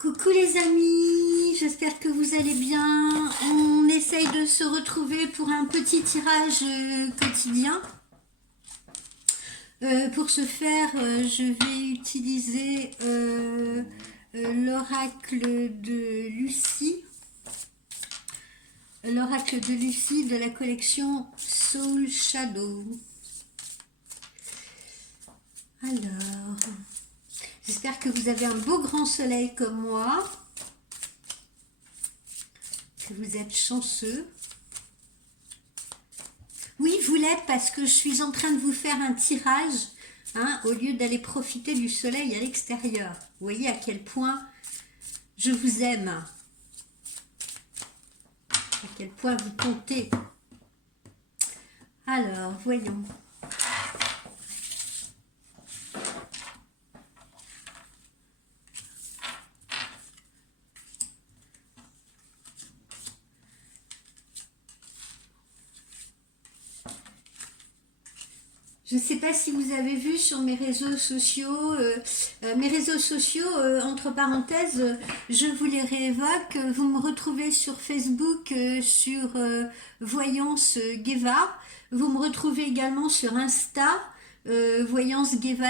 Coucou les amis, j'espère que vous allez bien. On essaye de se retrouver pour un petit tirage quotidien. Pour ce faire, je vais utiliser l'oracle de Lucie. L'oracle de Lucie de la collection Soul Shadow. Alors, j'espère que vous avez un beau grand soleil comme moi, que vous êtes chanceux. Oui, vous l'êtes parce que je suis en train de vous faire un tirage, au lieu d'aller profiter du soleil à l'extérieur. Vous voyez à quel point je vous aime, à quel point vous comptez. Alors, voyons. Je ne sais pas si vous avez vu sur mes réseaux sociaux, entre parenthèses, je vous les réévoque. Vous me retrouvez sur Facebook, sur Voyance Gueva. Vous me retrouvez également sur Insta, Voyance Gueva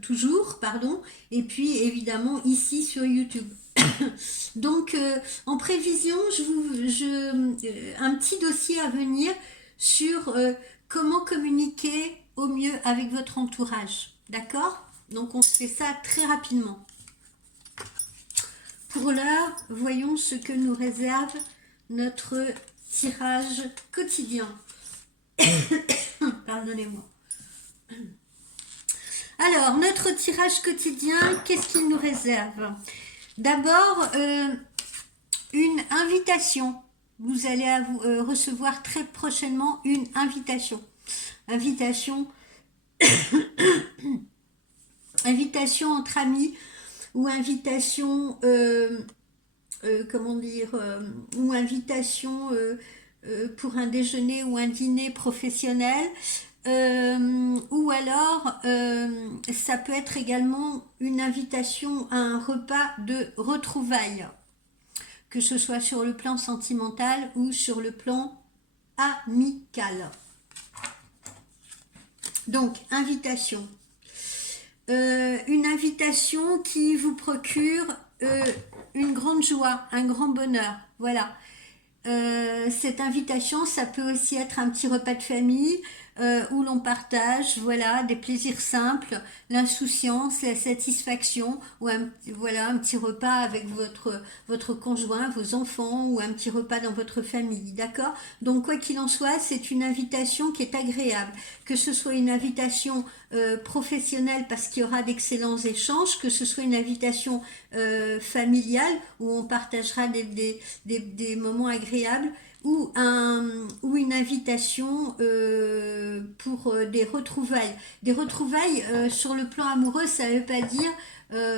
toujours, pardon. Et puis évidemment ici sur YouTube. Donc en prévision, un petit dossier à venir sur comment communiquer au mieux avec votre entourage. D'accord? Donc on se fait ça très rapidement. Pour l'heure, voyons ce que nous réserve notre tirage quotidien. Pardonnez-moi. Alors, notre tirage quotidien, qu'est-ce qu'il nous réserve? D'abord, une invitation. Vous allez recevoir très prochainement une invitation. Invitation entre amis ou invitation, ou invitation pour un déjeuner ou un dîner professionnel. Ou alors, ça peut être également une invitation à un repas de retrouvailles, que ce soit sur le plan sentimental ou sur le plan amical. Donc, invitation. Une invitation qui vous procure une grande joie, un grand bonheur. Voilà. Cette invitation, ça peut aussi être un petit repas de famille où l'on partage, voilà, des plaisirs simples, l'insouciance, la satisfaction, ou un petit repas avec votre conjoint, vos enfants, ou un petit repas dans votre famille, d'accord? Donc quoi qu'il en soit, c'est une invitation qui est agréable, que ce soit une invitation professionnelle parce qu'il y aura d'excellents échanges, que ce soit une invitation familiale où on partagera des moments agréables, ou une invitation pour des retrouvailles. Des retrouvailles sur le plan amoureux, ça ne veut pas dire,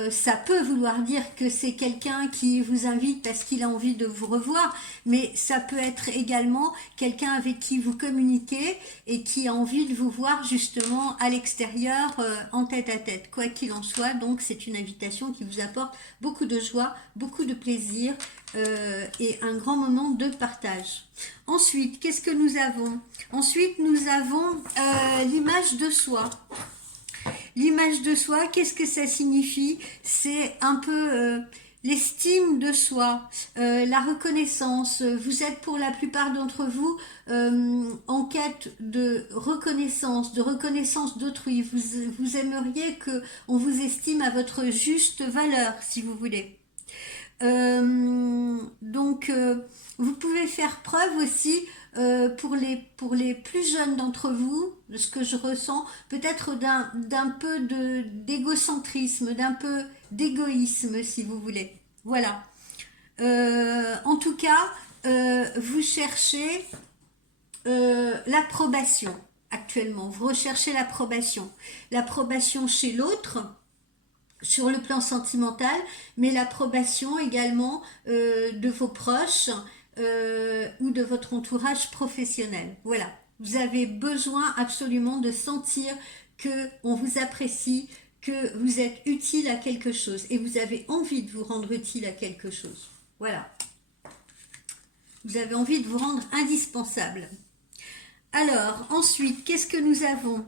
ça peut vouloir dire que c'est quelqu'un qui vous invite parce qu'il a envie de vous revoir, mais ça peut être également quelqu'un avec qui vous communiquez et qui a envie de vous voir justement à l'extérieur, en tête à tête. Quoi qu'il en soit, donc c'est une invitation qui vous apporte beaucoup de joie, beaucoup de plaisir et un grand moment de partage. Ensuite, qu'est-ce que nous avons? Ensuite, nous avons l'image de soi. L'image de soi, qu'est-ce que ça signifie? C'est un peu l'estime de soi, la reconnaissance. Vous êtes pour la plupart d'entre vous en quête de reconnaissance d'autrui. Vous aimeriez qu'on vous estime à votre juste valeur, si vous voulez. Donc, vous pouvez faire preuve aussi pour les plus jeunes d'entre vous, de ce que je ressens, peut-être d'un peu d'égocentrisme, d'un peu d'égoïsme, si vous voulez. Voilà. En tout cas, vous cherchez l'approbation actuellement. Vous recherchez l'approbation. L'approbation chez l'autre, sur le plan sentimental, mais l'approbation également de vos proches ou de votre entourage professionnel. Voilà, vous avez besoin absolument de sentir que on vous apprécie, que vous êtes utile à quelque chose et vous avez envie de vous rendre utile à quelque chose. Voilà. Vous avez envie de vous rendre indispensable. Alors, ensuite, qu'est-ce que nous avons?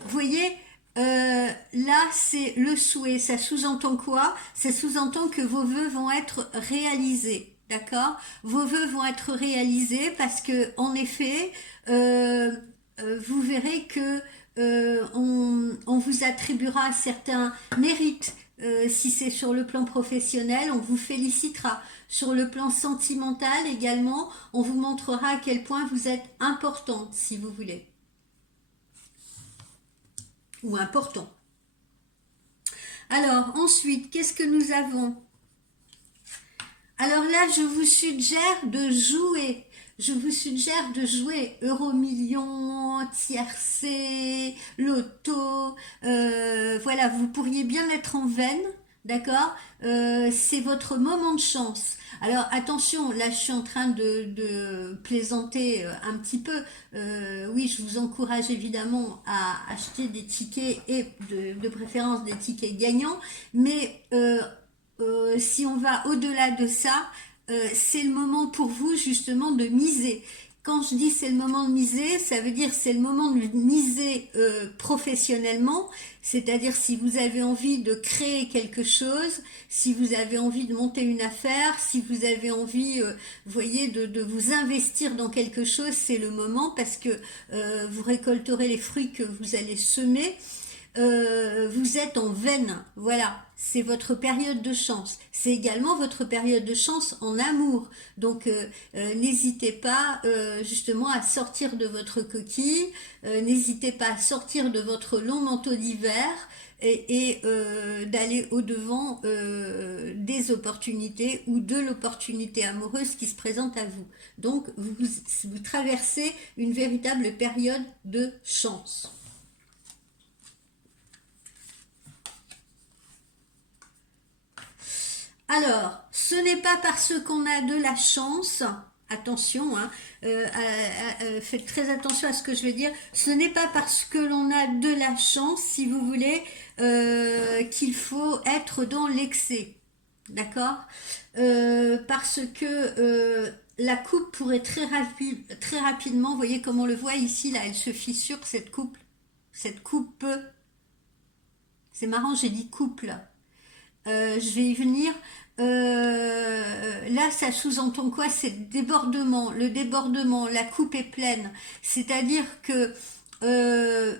Vous voyez, là, c'est le souhait. Ça sous-entend quoi? Ça sous-entend que vos vœux vont être réalisés. D'accord? Vos vœux vont être réalisés parce que, en effet, vous verrez que on vous attribuera certains mérites. Si c'est sur le plan professionnel, on vous félicitera. Sur le plan sentimental également, on vous montrera à quel point vous êtes importante, si vous voulez. Ou important. Alors, ensuite, qu'est-ce que nous avons? Alors là, je vous suggère de jouer. Je vous suggère de jouer Euro-Millions, tiercé, loto. Voilà, vous pourriez bien être en veine, d'accord? C'est votre moment de chance. Alors attention, là je suis en train de plaisanter un petit peu. Oui, je vous encourage évidemment à acheter des tickets et de préférence des tickets gagnants. Mais si on va au-delà de ça, c'est le moment pour vous justement de miser. Quand je dis c'est le moment de miser, ça veut dire c'est le moment de miser professionnellement, c'est-à-dire si vous avez envie de créer quelque chose, si vous avez envie de monter une affaire, si vous avez envie, vous voyez, de vous investir dans quelque chose, c'est le moment parce que vous récolterez les fruits que vous allez semer. Vous êtes en veine, voilà, c'est votre période de chance. C'est également votre période de chance en amour. Donc n'hésitez pas justement à sortir de votre coquille, n'hésitez pas à sortir de votre long manteau d'hiver et d'aller au-devant des opportunités ou de l'opportunité amoureuse qui se présente à vous. Donc vous traversez une véritable période de chance. Alors, ce n'est pas parce qu'on a de la chance, attention, hein, faites très attention à ce que je vais dire, ce n'est pas parce que l'on a de la chance, si vous voulez, qu'il faut être dans l'excès, d'accord? Parce que la coupe pourrait très rapidement, vous voyez comme on le voit ici, là, elle se fissure, cette coupe, c'est marrant, j'ai dit couple. Je vais y venir. Là, ça sous-entend quoi? C'est le débordement, la coupe est pleine. C'est-à-dire que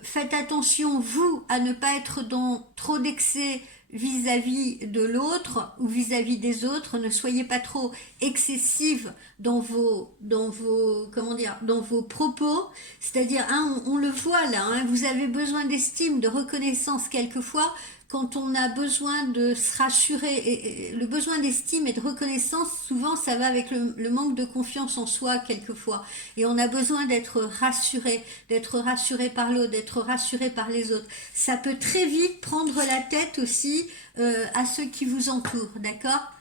faites attention, vous, à ne pas être dans trop d'excès vis-à-vis de l'autre ou vis-à-vis des autres. Ne soyez pas trop excessive comment dire, dans vos propos. C'est-à-dire, hein, on le voit là, hein, vous avez besoin d'estime, de reconnaissance quelquefois. Quand on a besoin de se rassurer, et le besoin d'estime et de reconnaissance, souvent ça va avec le manque de confiance en soi quelquefois. Et on a besoin d'être rassuré par l'autre, d'être rassuré par les autres. Ça peut très vite prendre la tête aussi à ceux qui vous entourent, d'accord ?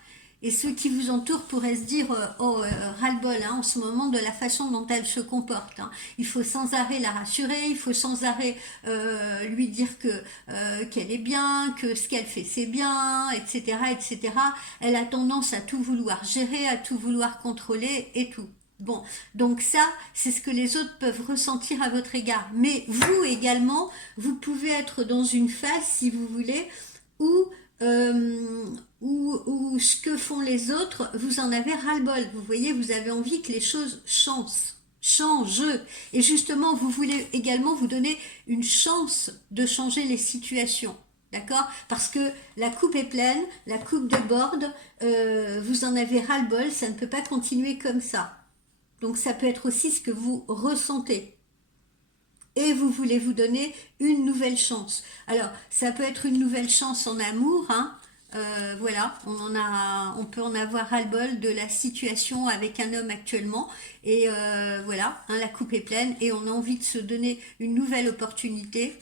Et ceux qui vous entourent pourraient se dire ras-le-bol hein, en ce moment de la façon dont elle se comporte. Hein. Il faut sans arrêt la rassurer, il faut sans arrêt lui dire qu'elle est bien, que ce qu'elle fait c'est bien, etc., etc. Elle a tendance à tout vouloir gérer, à tout vouloir contrôler et tout. Bon, donc ça, c'est ce que les autres peuvent ressentir à votre égard. Mais vous également, vous pouvez être dans une phase, si vous voulez, où ce que font les autres, vous en avez ras-le-bol. Vous voyez, vous avez envie que les choses changent. Et justement, vous voulez également vous donner une chance de changer les situations. D'accord? Parce que la coupe est pleine, la coupe déborde, vous en avez ras-le-bol, ça ne peut pas continuer comme ça. Donc ça peut être aussi ce que vous ressentez. Et vous voulez vous donner une nouvelle chance. Alors, ça peut être une nouvelle chance en amour, hein. Voilà, on peut en avoir ras-le-bol de la situation avec un homme actuellement. Et voilà, hein, la coupe est pleine et on a envie de se donner une nouvelle opportunité.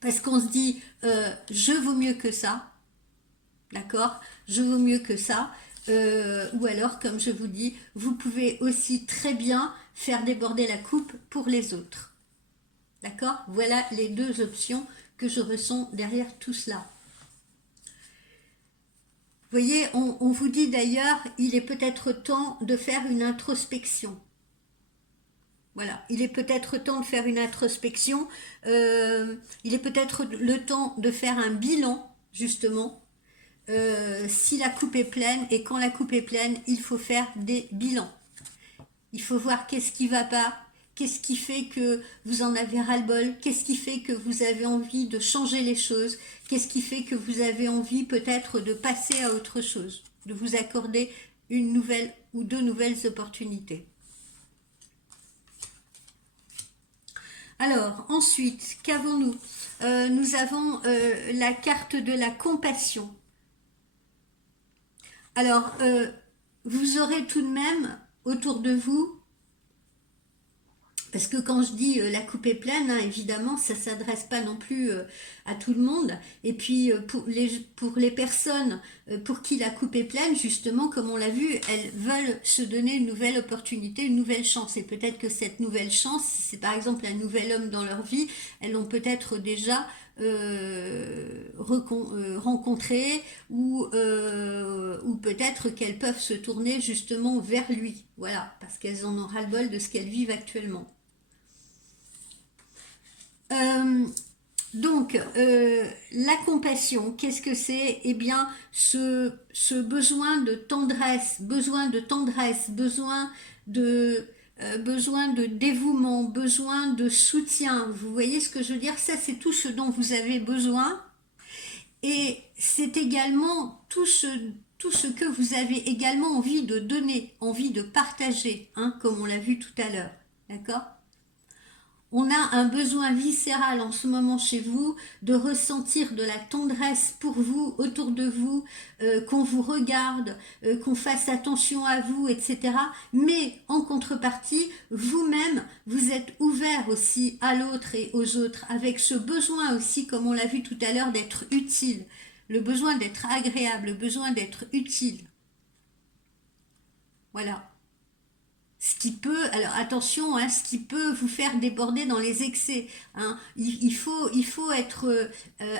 Parce qu'on se dit, je vaux mieux que ça. D'accord? Je vaux mieux que ça. Ou alors, comme je vous dis, vous pouvez aussi très bien faire déborder la coupe pour les autres. D'accord? Voilà les deux options que je ressens derrière tout cela. Vous voyez, on vous dit d'ailleurs, il est peut-être temps de faire une introspection. Voilà, il est peut-être temps de faire une introspection, il est peut-être le temps de faire un bilan, justement, si la coupe est pleine, et quand la coupe est pleine, il faut faire des bilans. Il faut voir qu'est-ce qui ne va pas, qu'est-ce qui fait que vous en avez ras-le-bol, qu'est-ce qui fait que vous avez envie de changer les choses, qu'est-ce qui fait que vous avez envie peut-être de passer à autre chose, de vous accorder une nouvelle ou deux nouvelles opportunités. Alors, ensuite, qu'avons-nous? Nous avons la carte de la compassion. Alors, vous aurez tout de même autour de vous, parce que quand je dis la coupe est pleine, hein, évidemment, ça ne s'adresse pas non plus à tout le monde. Et puis, pour les personnes pour qui la coupe est pleine, justement, comme on l'a vu, elles veulent se donner une nouvelle opportunité, une nouvelle chance. Et peut-être que cette nouvelle chance, si c'est par exemple un nouvel homme dans leur vie, elles l'ont peut-être déjà rencontré ou peut-être qu'elles peuvent se tourner justement vers lui. Voilà, parce qu'elles en ont ras-le-bol de ce qu'elles vivent actuellement. Donc, la compassion, qu'est-ce que c'est? Eh bien, ce besoin de tendresse, besoin de dévouement, besoin de soutien. Vous voyez ce que je veux dire? Ça, c'est tout ce dont vous avez besoin. Et c'est également tout ce que vous avez également envie de donner, envie de partager, hein, comme on l'a vu tout à l'heure. D'accord? On a un besoin viscéral en ce moment chez vous de ressentir de la tendresse pour vous, autour de vous, qu'on vous regarde, qu'on fasse attention à vous, etc. Mais en contrepartie, vous-même, vous êtes ouvert aussi à l'autre et aux autres, avec ce besoin aussi, comme on l'a vu tout à l'heure, d'être utile, le besoin d'être agréable, le besoin d'être utile. Voilà. Ce qui peut, alors attention, hein, ce qui peut vous faire déborder dans les excès. Hein. Il faut être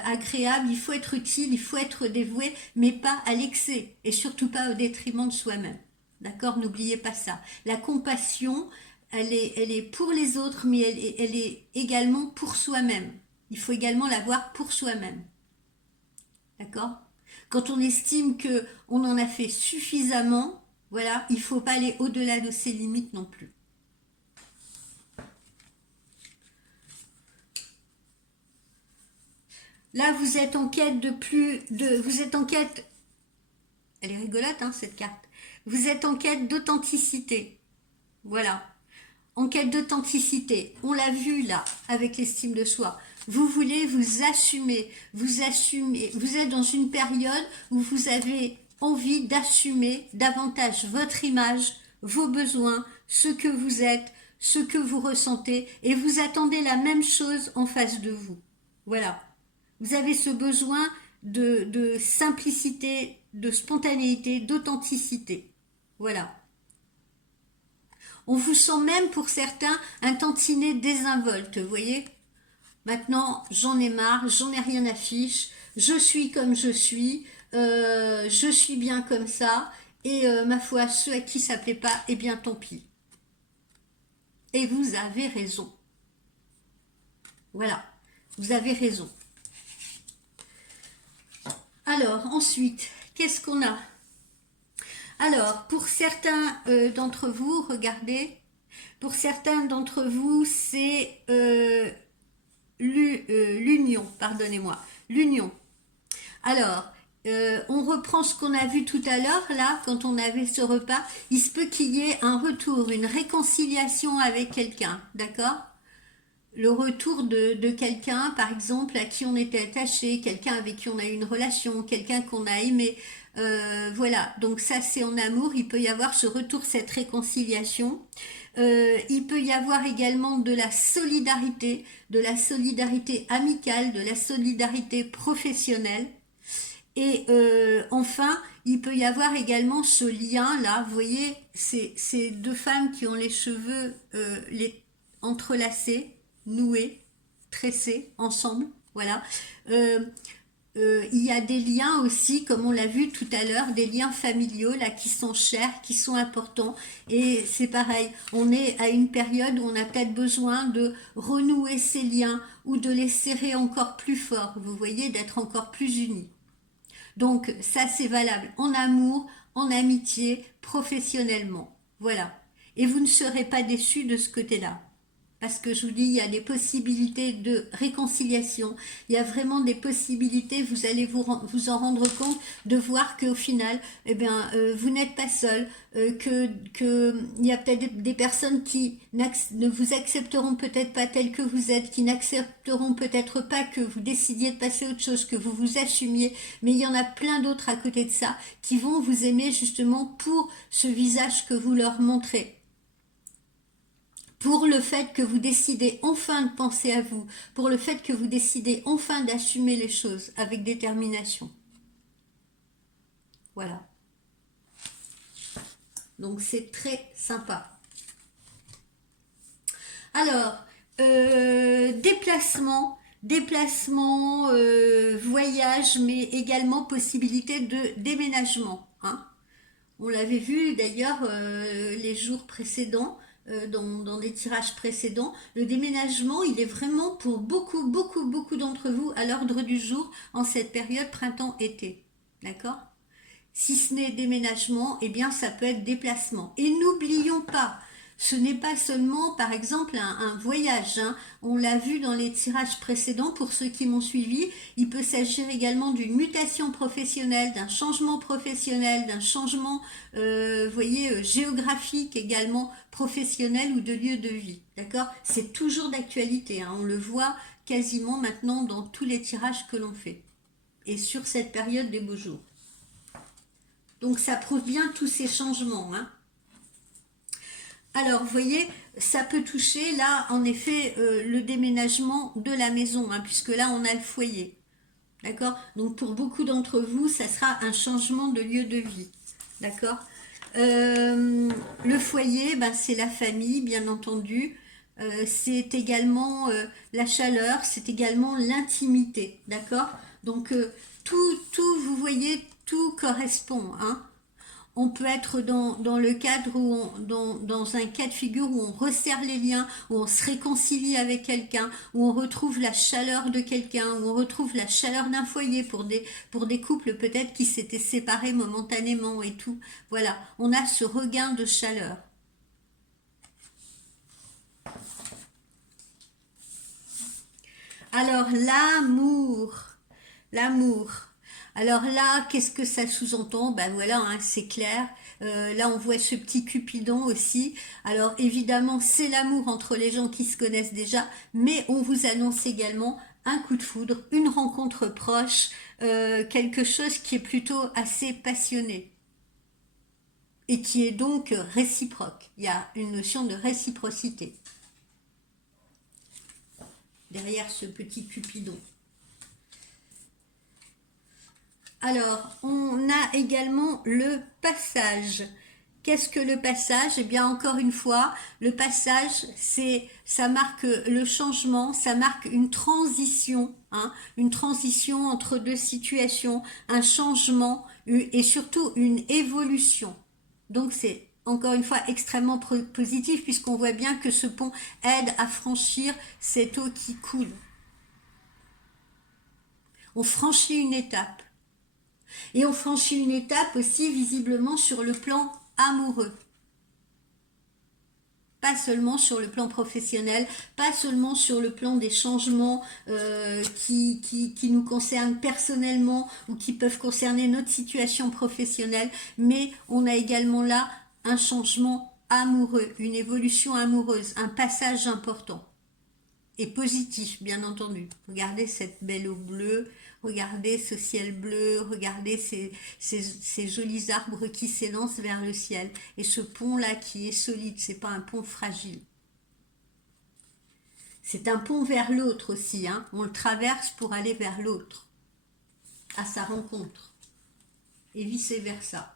agréable, il faut être utile, il faut être dévoué, mais pas à l'excès et surtout pas au détriment de soi-même. D'accord? N'oubliez pas ça. La compassion, elle est pour les autres, mais elle est également pour soi-même. Il faut également l'avoir pour soi-même. D'accord? Quand on estime que on en a fait suffisamment, voilà, il ne faut pas aller au-delà de ses limites non plus. Là, vous êtes en quête vous êtes en quête, elle est rigolote, hein, cette carte. Vous êtes en quête d'authenticité. Voilà. En quête d'authenticité. On l'a vu là, avec l'estime de soi. Vous voulez vous assumer. Vous assumez. Vous êtes dans une période où vous avez envie d'assumer davantage votre image, vos besoins, ce que vous êtes, ce que vous ressentez, et vous attendez la même chose en face de vous. Voilà. Vous avez ce besoin de simplicité, de spontanéité, d'authenticité. Voilà. On vous sent même pour certains un tantinet désinvolte, vous voyez? Maintenant, j'en ai marre, j'en ai rien à fiche, je suis comme je suis bien comme ça, et ma foi, ceux à qui ça plaît pas, eh bien tant pis. Et vous avez raison. Voilà, vous avez raison. Alors, ensuite, qu'est-ce qu'on a? Alors, pour certains d'entre vous, regardez, pour certains d'entre vous, c'est l'union, pardonnez-moi, l'union. Alors, on reprend ce qu'on a vu tout à l'heure, là, quand on avait ce repas. Il se peut qu'il y ait un retour, une réconciliation avec quelqu'un, d'accord? Le retour de quelqu'un, par exemple, à qui on était attaché, quelqu'un avec qui on a eu une relation, quelqu'un qu'on a aimé. Voilà, donc ça c'est en amour, il peut y avoir ce retour, cette réconciliation. Il peut y avoir également de la solidarité amicale, de la solidarité professionnelle. Et enfin, il peut y avoir également ce lien là, vous voyez, ces deux femmes qui ont les cheveux entrelacés, noués, tressés ensemble. Voilà. Euh, il y a des liens aussi, comme on l'a vu tout à l'heure, des liens familiaux là qui sont chers, qui sont importants. Et c'est pareil, on est à une période où on a peut-être besoin de renouer ces liens ou de les serrer encore plus fort. Vous voyez, d'être encore plus unis. Donc ça c'est valable en amour, en amitié, professionnellement. Voilà. Et vous ne serez pas déçus de ce côté-là. Parce que je vous dis, il y a des possibilités de réconciliation, il y a vraiment des possibilités, vous allez vous en rendre compte, de voir qu'au final, eh bien, vous n'êtes pas seul, il y a peut-être des personnes qui ne vous accepteront peut-être pas tel que vous êtes, qui n'accepteront peut-être pas que vous décidiez de passer à autre chose, que vous vous assumiez, mais il y en a plein d'autres à côté de ça qui vont vous aimer justement pour ce visage que vous leur montrez, pour le fait que vous décidez enfin de penser à vous, pour le fait que vous décidez enfin d'assumer les choses avec détermination. Voilà. Donc c'est très sympa. Alors, déplacement, voyage, mais également possibilité de déménagement. Hein. On l'avait vu d'ailleurs les jours précédents, dans des tirages précédents. Le déménagement, il est vraiment pour beaucoup d'entre vous à l'ordre du jour en cette période printemps-été. D'accord? Si ce n'est déménagement, eh bien ça peut être déplacement. Et n'oublions pas, ce n'est pas seulement par exemple un voyage, hein. On l'a vu dans les tirages précédents, pour ceux qui m'ont suivi, il peut s'agir également d'une mutation professionnelle, d'un changement professionnel, d'un changement voyez, géographique également, professionnel ou de lieu de vie. D'accord? C'est toujours d'actualité, hein. On le voit quasiment maintenant dans tous les tirages que l'on fait. Et sur cette période des beaux jours. Donc ça prouve bien tous ces changements. Hein. Alors, vous voyez, ça peut toucher là, en effet, le déménagement de la maison, hein, puisque là, on a le foyer. D'accord? Donc, pour beaucoup d'entre vous, ça sera un changement de lieu de vie. D'accord? Le foyer, ben, c'est la famille, bien entendu. C'est également la chaleur, c'est également l'intimité. D'accord? Donc, vous voyez, tout correspond. Hein. On peut être dans le cadre où dans un cas de figure où on resserre les liens, où on se réconcilie avec quelqu'un, où on retrouve la chaleur de quelqu'un, où on retrouve la chaleur d'un foyer pour des couples peut-être qui s'étaient séparés momentanément et tout. Voilà, on a ce regain de chaleur. Alors, l'amour. Alors là, qu'est-ce que ça sous-entend? Ben voilà, hein, c'est clair. Là, on voit ce petit Cupidon aussi. Alors évidemment, c'est l'amour entre les gens qui se connaissent déjà, mais on vous annonce également un coup de foudre, une rencontre proche, quelque chose qui est plutôt assez passionné et qui est donc réciproque. Il y a une notion de réciprocité derrière ce petit Cupidon. Alors, on a également le passage. Qu'est-ce que le passage? Eh bien, encore une fois, le passage, ça marque le changement, ça marque une transition, hein, une transition entre deux situations, un changement et surtout une évolution. Donc, c'est encore une fois extrêmement positif puisqu'on voit bien que ce pont aide à franchir cette eau qui coule. On franchit une étape. Et on franchit une étape aussi visiblement sur le plan amoureux. Pas seulement sur le plan professionnel, pas seulement sur le plan des changements qui nous concernent personnellement ou qui peuvent concerner notre situation professionnelle, mais on a également là un changement amoureux, une évolution amoureuse, un passage important. Et positif, bien entendu. Regardez cette belle eau bleue, regardez ce ciel bleu, regardez ces jolis arbres qui s'élancent vers le ciel. Et ce pont-là qui est solide, c'est pas un pont fragile. C'est un pont vers l'autre aussi, hein. On le traverse pour aller vers l'autre, à sa rencontre. Et vice-versa.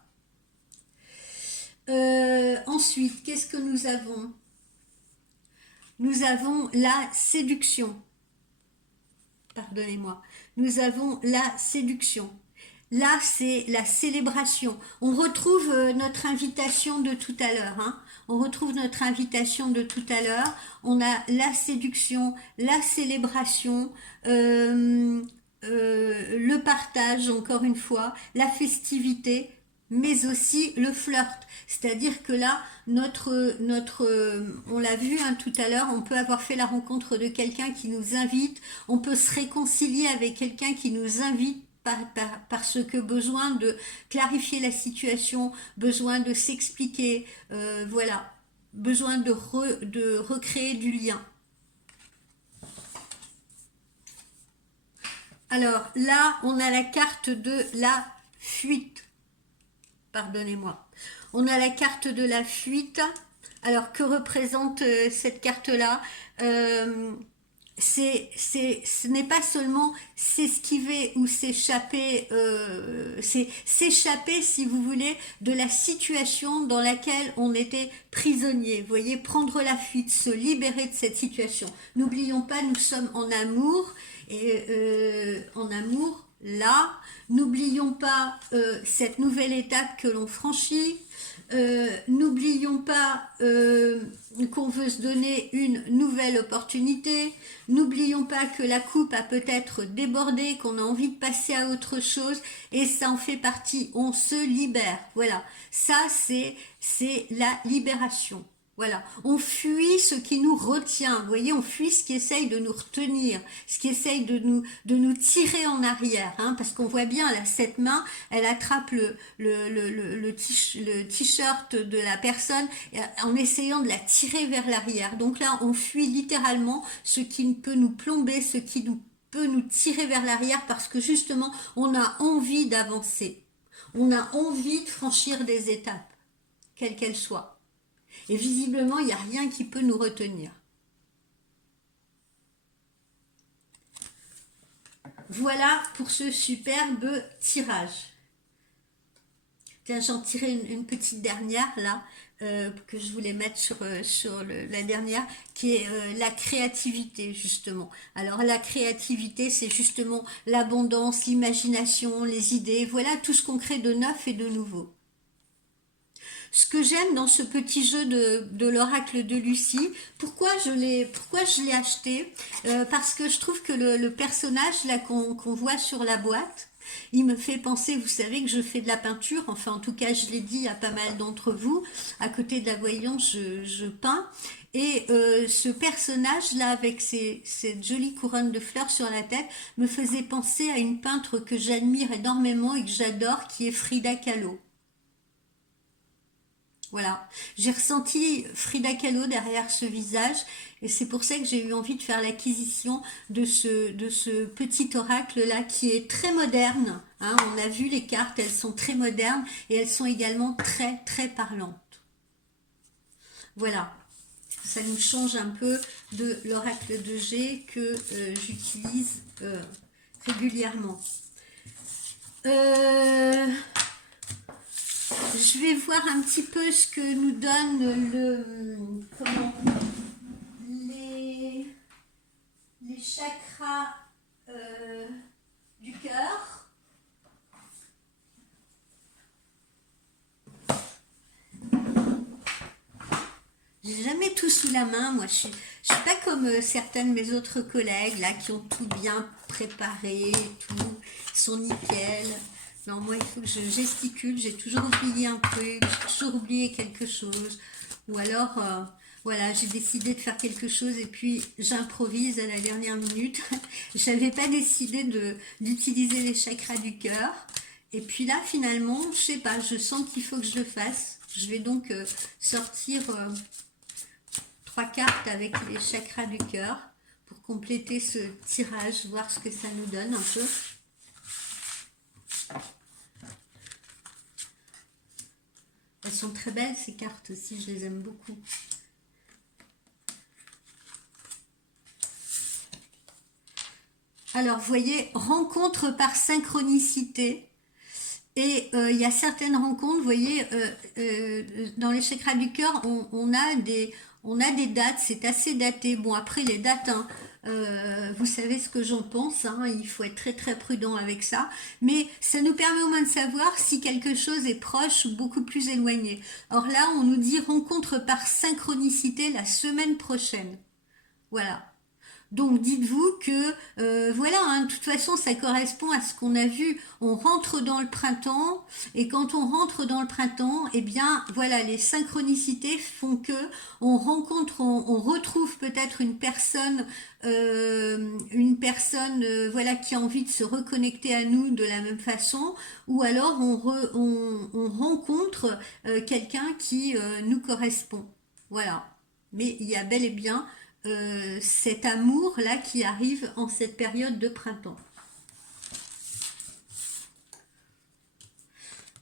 Ensuite, qu'est-ce que nous avons? Nous avons la séduction. pardonnez-moi. Nous avons la séduction. Là, c'est la célébration. On retrouve notre invitation de tout à l'heure. Hein. On retrouve notre invitation de tout à l'heure. On a la séduction, la célébration, le partage, encore une fois, la festivité, mais aussi le flirt. C'est-à-dire que là, on l'a vu hein, tout à l'heure, on peut avoir fait la rencontre de quelqu'un qui nous invite, on peut se réconcilier avec quelqu'un qui nous invite parce que besoin de clarifier la situation, besoin de s'expliquer, voilà, besoin de recréer du lien. Alors là, on a la carte de la fuite. Pardonnez-moi. On a la carte de la fuite. Alors, que représente cette carte-là ce n'est pas seulement s'esquiver ou s'échapper, c'est s'échapper, si vous voulez, de la situation dans laquelle on était prisonnier. Vous voyez, prendre la fuite, se libérer de cette situation. N'oublions pas, nous sommes en amour, et en amour, là, n'oublions pas cette nouvelle étape que l'on franchit. N'oublions pas qu'on veut se donner une nouvelle opportunité. N'oublions pas que la coupe a peut-être débordé, qu'on a envie de passer à autre chose et ça en fait partie. On se libère. Voilà. Ça, c'est la libération. Voilà, on fuit ce qui nous retient, vous voyez, on fuit ce qui essaye de nous retenir, ce qui essaye de nous tirer en arrière, hein, parce qu'on voit bien, là, cette main, elle attrape le t-shirt de la personne en essayant de la tirer vers l'arrière. Donc là, on fuit littéralement ce qui peut nous plomber, ce qui peut nous tirer vers l'arrière, parce que justement, on a envie d'avancer, on a envie de franchir des étapes, quelles qu'elles soient. Et visiblement, il n'y a rien qui peut nous retenir. Voilà pour ce superbe tirage. Tiens, j'en tirais une petite dernière là, que je voulais mettre sur la dernière, qui est la créativité justement. Alors la créativité, c'est justement l'abondance, l'imagination, les idées, voilà tout ce qu'on crée de neuf et de nouveau. Ce que j'aime dans ce petit jeu de l'oracle de Lucie, pourquoi je l'ai acheté parce que je trouve que le personnage là qu'on voit sur la boîte, il me fait penser, vous savez que je fais de la peinture, enfin en tout cas je l'ai dit à pas mal d'entre vous, à côté de la voyance je peins, et ce personnage là avec cette jolie couronne de fleurs sur la tête me faisait penser à une peintre que j'admire énormément et que j'adore, qui est Frida Kahlo. Voilà, j'ai ressenti Frida Kahlo derrière ce visage et c'est pour ça que j'ai eu envie de faire l'acquisition de ce petit oracle là qui est très moderne. Hein, on a vu les cartes, elles sont très modernes et elles sont également très très parlantes. Voilà, ça nous change un peu de l'oracle de G que j'utilise régulièrement. Je vais voir un petit peu ce que nous donne les chakras du cœur. J'ai jamais tout sous la main, moi je suis pas comme certaines de mes autres collègues là qui ont tout bien préparé, tout, sont nickel. Non, moi, il faut que je gesticule, j'ai toujours oublié un truc, j'ai toujours oublié quelque chose. Ou alors, voilà, j'ai décidé de faire quelque chose et puis j'improvise à la dernière minute. Je n'avais pas décidé d'utiliser les chakras du cœur. Et puis là, finalement, je sais pas, je sens qu'il faut que je le fasse. Je vais donc sortir 3 cartes avec les chakras du cœur pour compléter ce tirage, voir ce que ça nous donne un peu. Elles sont très belles ces cartes aussi, je les aime beaucoup. Alors, vous voyez, rencontre par synchronicité. Et il y a certaines rencontres, vous voyez, dans les chakras du cœur, on a On a des dates, c'est assez daté. Bon, après les dates, hein, vous savez ce que j'en pense, hein, il faut être très très prudent avec ça. Mais ça nous permet au moins de savoir si quelque chose est proche ou beaucoup plus éloigné. Or là, on nous dit rencontre par synchronicité la semaine prochaine. Voilà. Donc dites-vous que voilà, hein, de toute façon ça correspond à ce qu'on a vu. On rentre dans le printemps et quand on rentre dans le printemps, eh bien voilà, les synchronicités font que on rencontre, on retrouve peut-être une personne voilà qui a envie de se reconnecter à nous de la même façon, ou alors on rencontre quelqu'un qui nous correspond. Voilà. Mais il y a bel et bien cet amour-là qui arrive en cette période de printemps.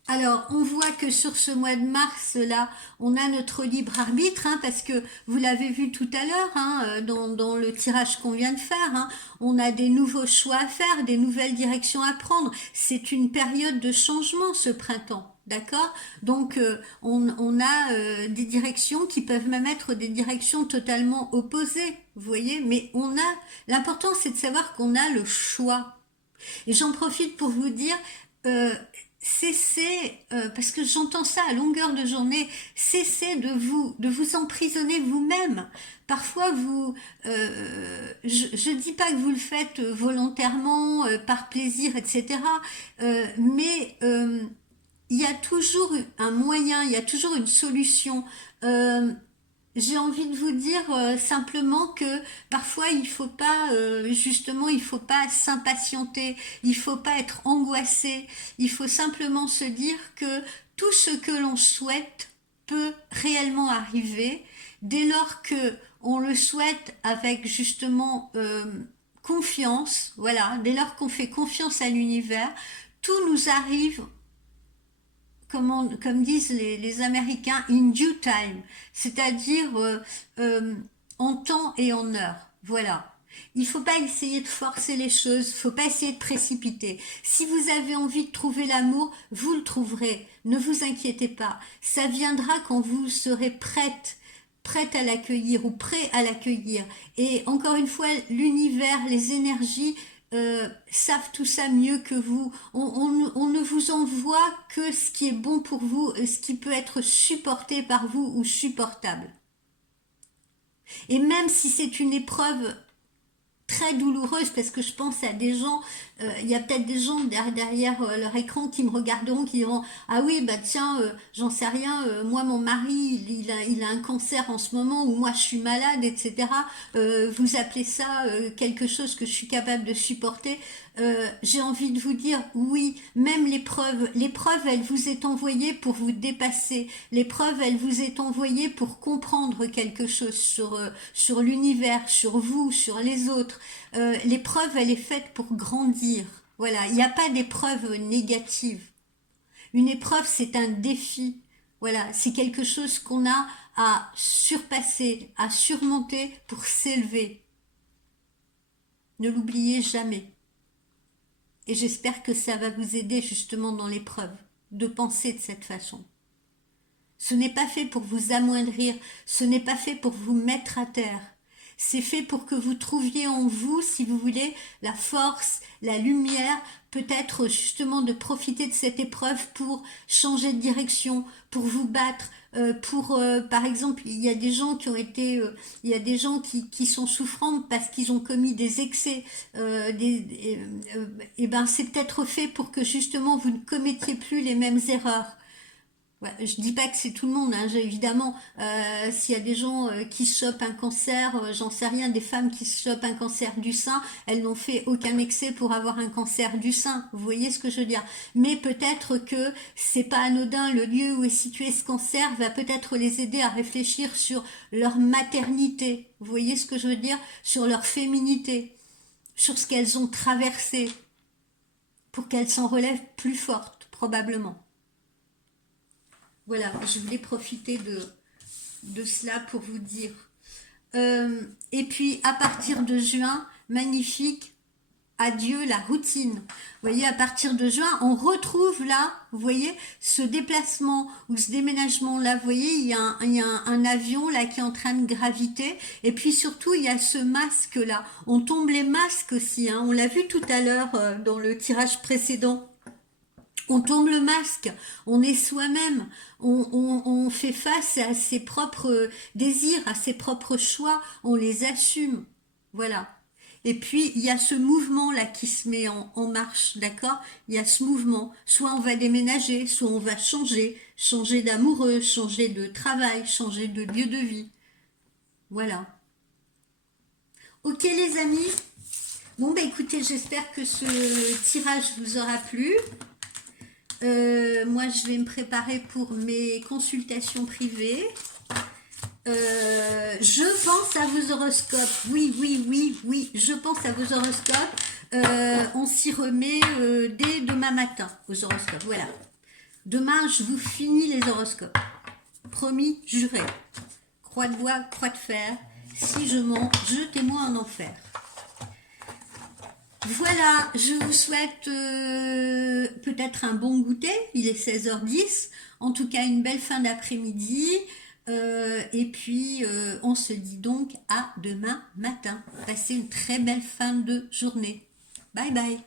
Alors, on voit que sur ce mois de mars-là, on a notre libre arbitre, hein, parce que vous l'avez vu tout à l'heure, hein, dans le tirage qu'on vient de faire, hein, on a des nouveaux choix à faire, des nouvelles directions à prendre. C'est une période de changement, ce printemps. D'accord. Donc on a des directions qui peuvent même être des directions totalement opposées, vous voyez, mais l'important c'est de savoir qu'on a le choix. Et j'en profite pour vous dire, euh, cessez, parce que j'entends ça à longueur de journée, cessez de vous emprisonner vous-même. Parfois, je dis pas que vous le faites volontairement, par plaisir, etc. Mais il y a toujours un moyen, il y a toujours une solution. Euh, j'ai envie de vous dire simplement que parfois il faut pas justement il faut pas s'impatienter, il faut pas être angoissé, il faut simplement se dire que tout ce que l'on souhaite peut réellement arriver dès lors que on le souhaite avec justement confiance, voilà, dès lors qu'on fait confiance à l'univers, tout nous arrive comme disent les Américains, in due time, c'est-à-dire en temps et en heure. Voilà. Il ne faut pas essayer de forcer les choses, il ne faut pas essayer de précipiter. Si vous avez envie de trouver l'amour, vous le trouverez. Ne vous inquiétez pas. Ça viendra quand vous serez prête à l'accueillir ou prêt à l'accueillir. Et encore une fois, l'univers, les énergies savent tout ça mieux que vous. On ne vous envoie que ce qui est bon pour vous, ce qui peut être supporté par vous ou supportable. Et même si c'est une épreuve très douloureuse, parce que je pense à des gens, il y a peut-être des gens derrière leur écran qui me regarderont, qui diront ah oui bah tiens j'en sais rien, moi mon mari il a un cancer en ce moment, ou moi je suis malade, etc. Vous appelez ça quelque chose que je suis capable de supporter. J'ai envie de vous dire oui, même l'épreuve elle vous est envoyée pour vous dépasser, l'épreuve elle vous est envoyée pour comprendre quelque chose sur l'univers, sur vous, sur les autres. L'épreuve elle est faite pour grandir. Voilà, il n'y a pas d'épreuve négative. Une épreuve c'est un défi. Voilà, c'est quelque chose qu'on a à surpasser, à surmonter pour s'élever. Ne l'oubliez jamais. Et j'espère que ça va vous aider justement dans l'épreuve, de penser de cette façon. Ce n'est pas fait pour vous amoindrir, ce n'est pas fait pour vous mettre à terre. C'est fait pour que vous trouviez en vous, si vous voulez, la force, la lumière, peut-être justement de profiter de cette épreuve pour changer de direction, pour vous battre, par exemple, il y a des gens qui ont été, il y a des gens qui sont souffrants parce qu'ils ont commis des excès, et ben c'est peut-être fait pour que justement vous ne commettiez plus les mêmes erreurs. Ouais, je dis pas que c'est tout le monde, hein, évidemment. S'il y a des gens qui chopent un cancer, j'en sais rien, des femmes qui chopent un cancer du sein, elles n'ont fait aucun excès pour avoir un cancer du sein. Vous voyez ce que je veux dire? Mais peut-être que c'est pas anodin. Le lieu où est situé ce cancer va peut-être les aider à réfléchir sur leur maternité. Vous voyez ce que je veux dire? Sur leur féminité, sur ce qu'elles ont traversé, pour qu'elles s'en relèvent plus fortes, probablement. Voilà, je voulais profiter de cela pour vous dire. Et puis, à partir de juin, magnifique, adieu la routine. Vous voyez, à partir de juin, on retrouve là, vous voyez, ce déplacement ou ce déménagement là, vous voyez, il y a un avion là qui est en train de graviter, et puis surtout, il y a ce masque là. On tombe les masques aussi, hein. On l'a vu tout à l'heure dans le tirage précédent. On tombe le masque, on est soi-même, on fait face à ses propres désirs, à ses propres choix, on les assume. Voilà. Et puis, il y a ce mouvement-là qui se met en marche, d'accord? Il y a ce mouvement. Soit on va déménager, soit on va changer, changer d'amoureux, changer de travail, changer de lieu de vie. Voilà. Ok les amis? Bon, bah écoutez, j'espère que ce tirage vous aura plu. Moi, je vais me préparer pour mes consultations privées. Je pense à vos horoscopes. Oui, oui, oui, oui, je pense à vos horoscopes. On s'y remet dès demain matin aux horoscopes. Voilà. Demain, je vous finis les horoscopes. Promis, juré. Croix de bois, croix de fer. Si je mens, jetez-moi en enfer. Voilà, je vous souhaite peut-être un bon goûter, il est 16h10, en tout cas une belle fin d'après-midi, et puis on se dit donc à demain matin. Passez une très belle fin de journée. Bye bye.